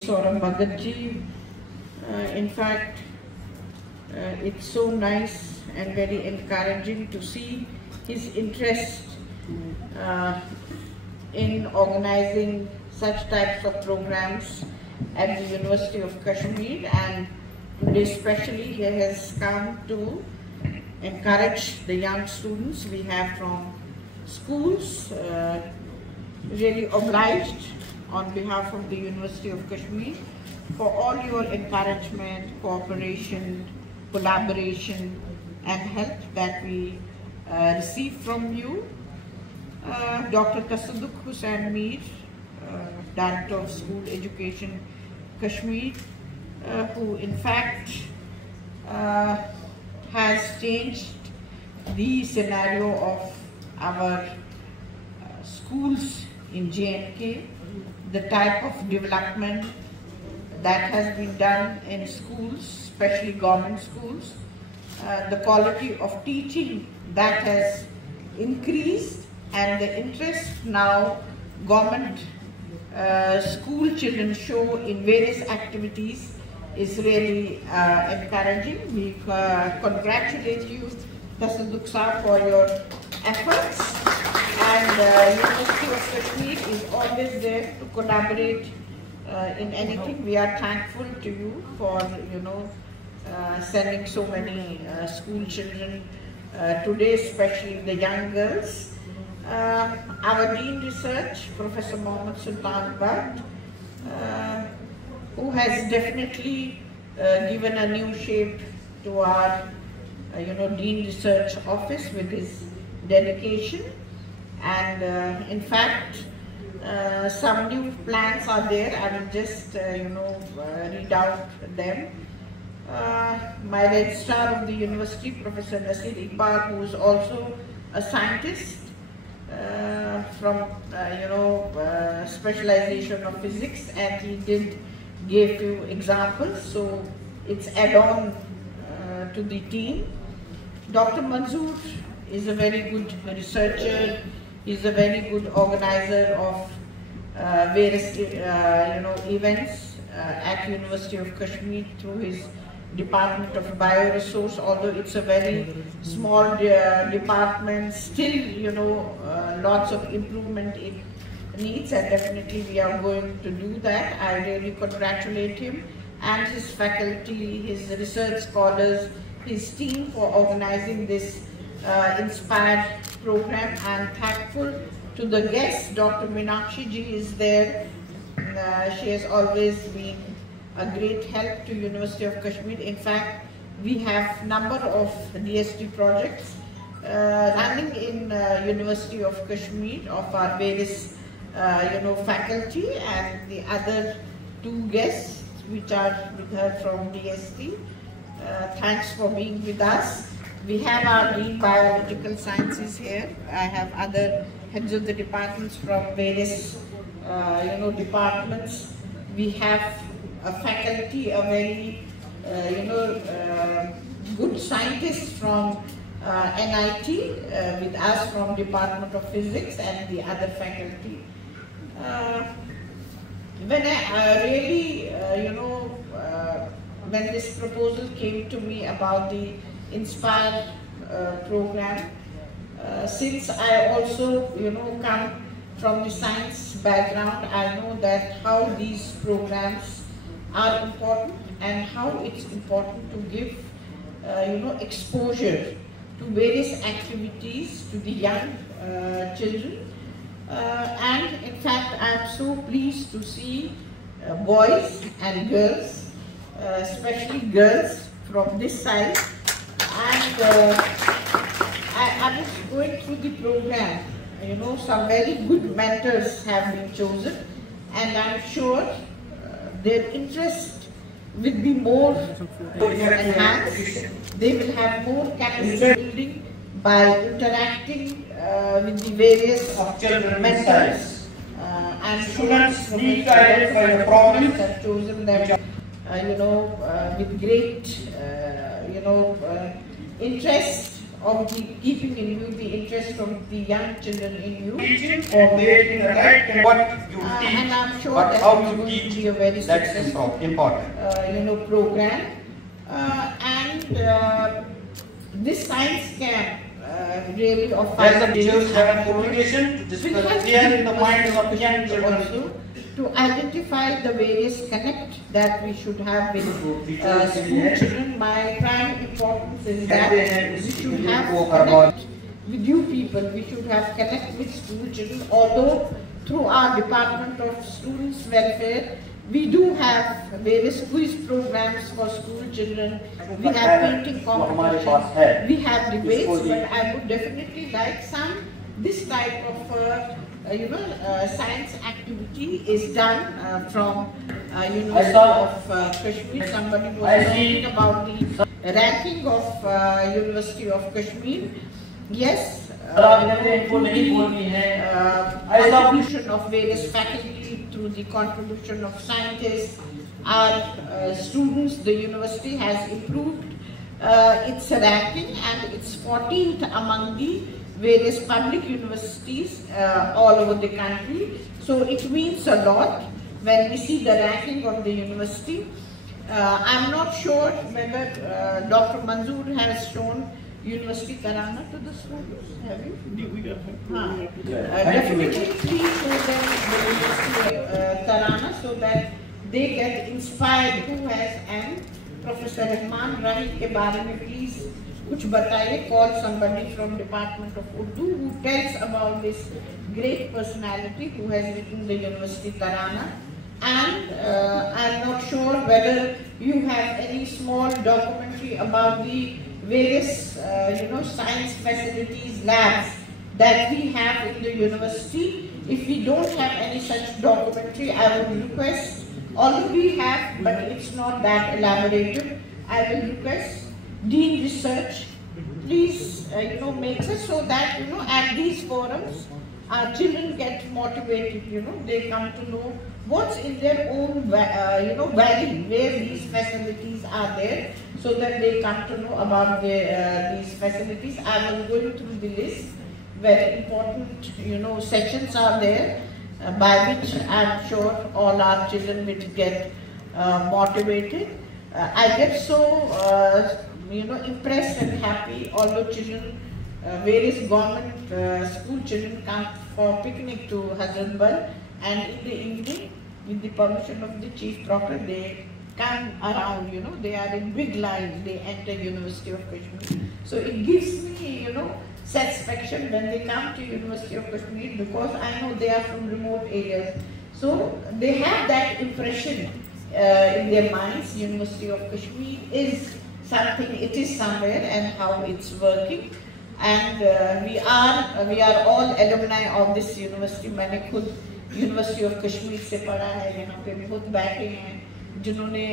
Saurabh Bhagat ji. In fact, it's so nice and very encouraging to see his interest in organizing such types of programs at the University of Kashmir, and today especially he has come to encourage the young students we have from schools. Really obliged on behalf of the University of Kashmir for all your encouragement, cooperation, collaboration and help that we receive from you. Dr. Tasadduk Hussain Mir, Director of School Education Kashmir, who in fact has changed the scenario of our schools in J&K, the type of development that has been done in schools, especially government schools, the quality of teaching that has increased, and the interest now government school children show in various activities is really encouraging. We congratulate you, Tasadduk Sir, for your efforts. And University of Kashmir is always there to collaborate in anything. We are thankful to you for sending so many school children today, especially the young girls. Our Dean Research, Professor Mohammed Sultan Bhatt, who has definitely given a new shape to our Dean Research Office with his dedication. And in fact, some new plans are there. I will just read out them. My registrar of the university, Professor Nasir Iqbal, who is also a scientist from specialization of physics, and he did give few examples, so it's add-on to the team. Dr. Manzoor is a very good researcher. He's a very good organizer of various events at University of Kashmir through his Department of Bioresource. Although it's a very small department, still lots of improvement it needs, and definitely we are going to do that. I really congratulate him and his faculty, his research scholars, his team for organizing this inspired program, and thankful to the guests. Dr. Meenakshi ji is there. She has always been a great help to University of Kashmir. In fact, we have number of DST projects running in University of Kashmir of our various faculty, and the other two guests which are with her from DST. Thanks for being with us. We have our Dean Biological Sciences here. I have other heads of the departments from various departments. We have a faculty, a very good scientist from NIT with us from Department of Physics, and the other faculty. When I really when this proposal came to me about the Inspire program, since I also come from the science background, I know that how these programs are important and how it's important to give exposure to various activities to the young children. And in fact, I am so pleased to see boys and girls, especially girls from this side. And I was going through the program, some very good mentors have been chosen, and I'm sure their interest will be more enhanced. They will have more capacity building by interacting with the various mentors. And students need guidance by the province have chosen them, with great interest of keeping in view the interest of the young children in you. Teaching or making the right what you teach, and I'm sure but that how it's you going teach, to be a very that's successful important. program. This science camp really of 5 days teachers have an obligation to discuss clear in the minds of young children also to identify the various connect that we should have with school children. My prime importance is that we should have connect with you people. We should have connect with school children. Although through our Department of Students Welfare, we do have various quiz programs for school children. We have painting competitions. We have debates, but I would definitely like this type of science activity is done from University of Kashmir. Somebody was talking about the ranking of University of Kashmir. Yes, contribution of various faculty through the contribution of scientists. Our students, the university has improved its ranking and it's 14th among the various public universities all over the country. So it means a lot when we see the ranking of the university. I'm not sure whether Dr. Manzoor has shown University Tarana to the students. Have you? Definitely please show them the University Tarana so that they get inspired. Who has and Professor Rahman Rahi ke baare mein please kuch bataye. Call somebody from Department of Urdu who tells about this great personality who has written the University Tarana. And I'm not sure whether you have any small documentary about the various science facilities, labs that we have in the university. If we don't have any such documentary, I would request, although we have, but it's not that elaborated, I will request Dean Research, please make it so that at these forums our children get motivated, they come to know what's in their own valley, where these facilities are there, so that they come to know about these facilities. I was going through the list. Very important, sections are there by which I'm sure all our children will get motivated. I get so impressed and happy. Although children, various government school children come for picnic to Hazratbal, and in the evening, with the permission of the Chief Proctor, they come around, they are in big lines, they enter University of Kashmir. So it gives me, satisfaction when they come to University of Kashmir, because I know they are from remote areas. So they have that impression in their minds, University of Kashmir is something, it is somewhere, and how it's working. And we are all alumni of this university. मैंने खुद university of Kashmir से पढ़ा है, यहाँ पे बहुत बैठे हैं जिन्होंने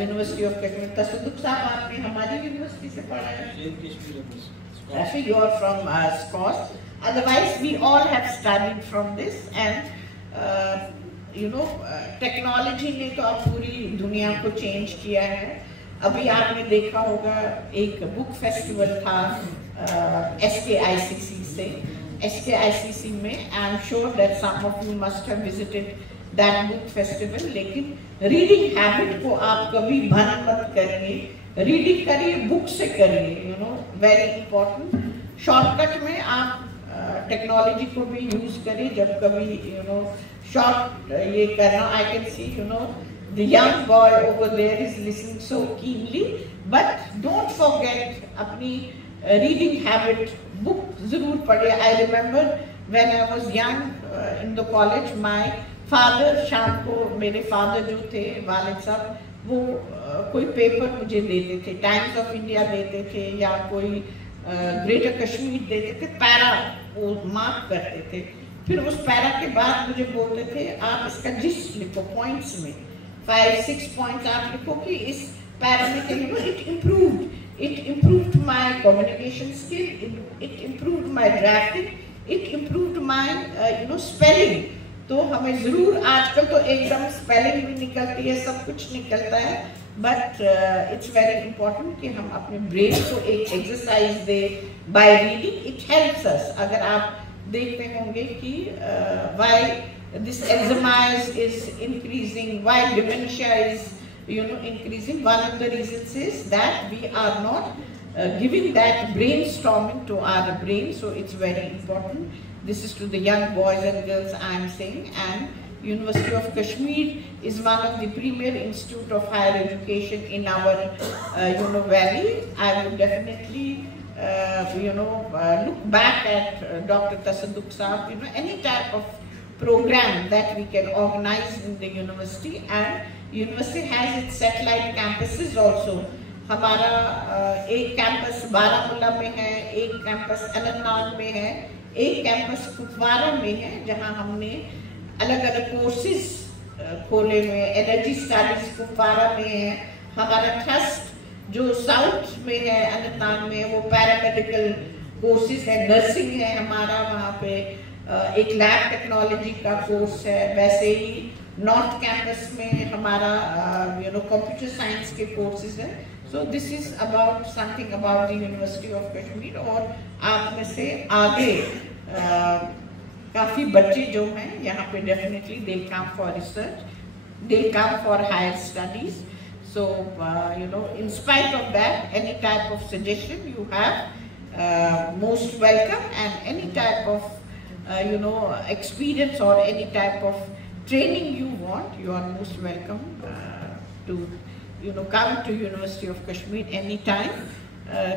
यूनिवर्सिटी ऑफ कश्मीर, तसदुक साहब आपने हमारी यूनिवर्सिटी से पढ़ा है, actually you are from SCOS. Otherwise we all have studied from this, and technology ने तो अब पूरी दुनिया को चेंज किया है. अभी आपने देखा होगा एक बुक फेस्टिवल था SKICC से. SKICC में I am sure that some of you must have visited that book festival. लेकिन रीडिंग हैबिट को आप कभी भंग मत करिए, रीडिंग करिए, बुक से करिए, वेरी इंपॉर्टेंट. शॉर्टकट में आप टेक्नोलॉजी को भी यूज करिए जब कभी शॉर्ट ये करना. I can see the young boy over there is listening so keenly, but don't forget अपनी reading habit, book जरूर पढ़े. I remember when I was young in the college, my father शाम को, मेरे father जो थे वालिद साहब, वो कोई पेपर मुझे देते थे, टाइम्स ऑफ इंडिया देते थे या कोई ग्रेटर कश्मीर देते थे, पैरा वो मार्क करते थे. फिर उस पैरा के बाद मुझे बोलते थे आप इसका जिस्ट लिखो पॉइंट्स में, 5-6 पॉइंट्स आप लिखो कि इस पैरा में क्या. It improved my communication skill, it improved my drafting, it improved my spelling. तो हमें जरूर, आजकल तो एकदम स्पेलिंग भी निकलती है, सब कुछ निकलता है, बट इट्स वेरी इंपॉर्टेंट कि हम अपने ब्रेन को एक exercise they by reading. It helps us. अगर आप देखते होंगे कि why this Alzheimer's is increasing, why dementia is increasing. One of the reasons is that we are not giving that brainstorming to our brain. So it's very important. This is to the young boys and girls I am saying. And University of Kashmir is one of the premier institute of higher education in our valley. I would definitely look back at Dr. Tasadduq Saab, any type of program that we can organize in the university. And university has its satellite campuses also. हमारा एक campus Baramulla में है, एक campus Anantnag में है, एक campus Kupwara में है, जहां हमने अलग अलग कोर्सेज खोले हुए. एनर्जी स्टडीज कुपवारा में है. हमारा ट्रस्ट जो साउथ में है अनंतनाग में, वो पैरामेडिकल कोर्सेज है, नर्सिंग है हमारा वहाँ पे, एक लैब टेक्नोलॉजी का कोर्स है. वैसे ही नॉर्थ कैंपस में हमारा कंप्यूटर साइंस के कोर्सेज है. So this is about something about the university of Kashmir. और आप में से आगे काफ़ी बच्चे जो हैं यहाँ पे definitely they come for research, they come for higher studies. So in spite of that, any type of suggestion you have, most welcome. And any type of experience or any type of training you want, you are most welcome to come to University of Kashmir anytime.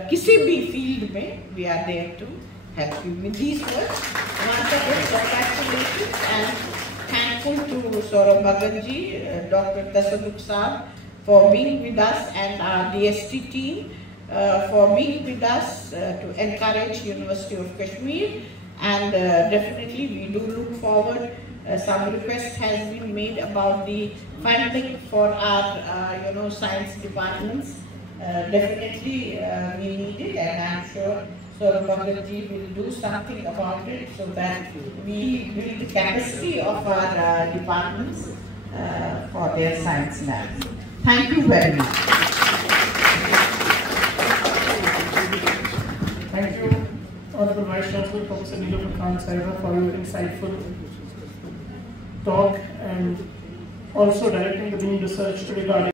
किसी भी field में we are there to help you. With these words, once again congratulations and thankful to Saurabh Bhaganji, Dr. Tasadduq Saab for being with us, and our DST team for being with us to encourage University of Kashmir. And definitely we do look forward. Some request has been made about the funding for our science departments. Definitely we need it, and I'm sure Saurabh Bhaganji will do something about it so that we build the capacity of our departments for their science labs. Thank you very much. Thank you, Honorable Vice Chancellor Professor Neelufar Khan Sahiba, for your insightful talk and also directing the beam research regarding